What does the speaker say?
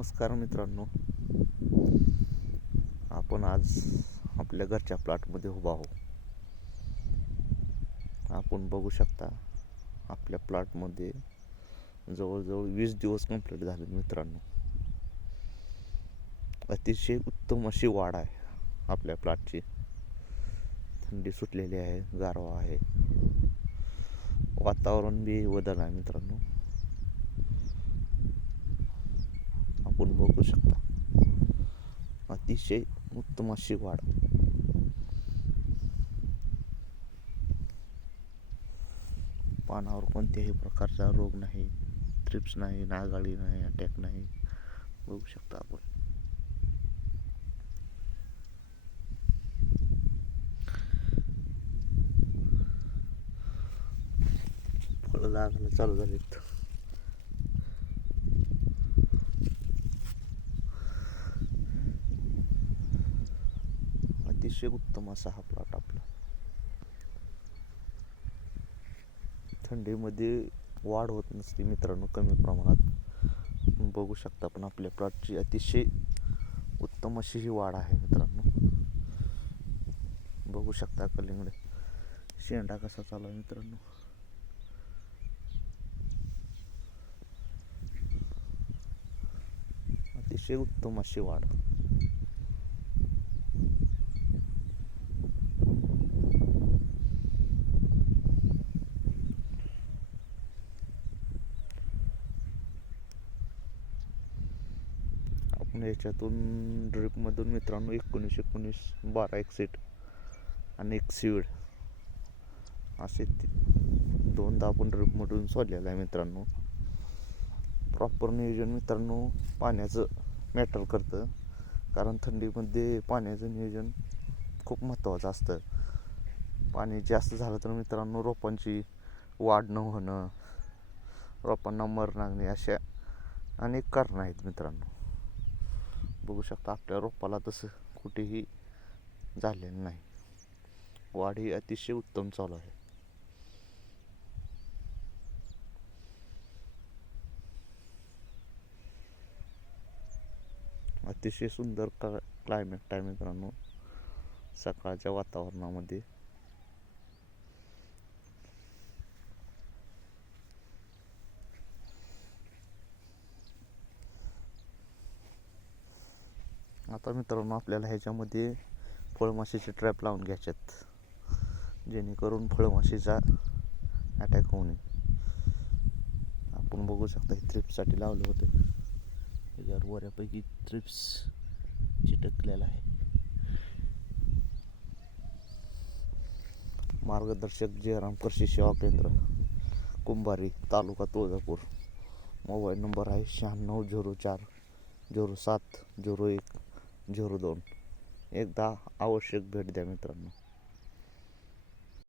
नमस्कार मित्रांनो, आपण आज आपल्या घरच्या प्लॉटमध्ये उभा आहोत. आपण बघू शकता आपल्या प्लॉटमध्ये जवळजवळ 20 दिवस कंप्लीट झाले मित्रांनो. अतिशय उत्तम अशी वाढ आहे आपल्या प्लॉटची. थंडी सुटलेली आहे, गारवा आहे, वातावरण बी बदल आहे मित्रांनो. आपण बघू शकता अतिशय उत्तम अशी वाढ. पानावर कोणत्याही प्रकारचा रोग नाही, थ्रिप्स नाही, नागाळी नाही, अटॅक नाही. बघू शकता आपण. फळं लागायला चालू झालीत. अतिशय उत्तम असा हा प्लॉट आपला. थंडीमध्ये वाढ होत नसते मित्रांनो, कमी प्रमाणात. बघू शकता पण आपल्या प्लॉटची अतिशय उत्तम अशी ही वाढ आहे मित्रांनो. बघू शकता कलिंगड शेंडा कसा चालू आहे मित्रांनो. अतिशय उत्तम अशी वाढ. आपण याच्यातून ड्रिपमधून मित्रांनो 19-19 12 एक सीट आणि एक सीड असे दोनदा आपण ड्रिपमधून सोडलेलं आहे मित्रांनो. प्रॉपर नियोजन मित्रांनो पाण्याचं मॅटर करतं, कारण थंडीमध्ये पाण्याचं नियोजन खूप महत्त्वाचं असतं. पाणी जास्त झालं तर मित्रांनो रोपांची वाढ न होणं, रोपांना मर लागणे अशा अनेक कारणं आहेत मित्रांनो. बघू शकता आपल्या रोपाला तसं कुठेही झालेलं नाही. वाढ ही अतिशय उत्तम चालू आहे. अतिशय सुंदर क्लायमेट आहे मित्रांनो सकाळच्या वातावरणामध्ये. आता मित्रांनो आपल्याला ह्याच्यामध्ये फळमाशीचे ट्रॅप लावून घ्यायच्यात, जेणेकरून फळमाशीचा अटॅक होऊ नये. आपण बघू शकता हे थ्रिप्ससाठी लावलं होतं, त्याच्यावर बऱ्यापैकी थ्रिप्स चिटकलेला आहे. मार्गदर्शक जयराम कृषी सेवा केंद्र, कुंभारी, तालुका तुळजापूर. मोबाईल नंबर आहे 9604 07 01 02. एकदा आवश्यक भेट द्या मित्रांनो.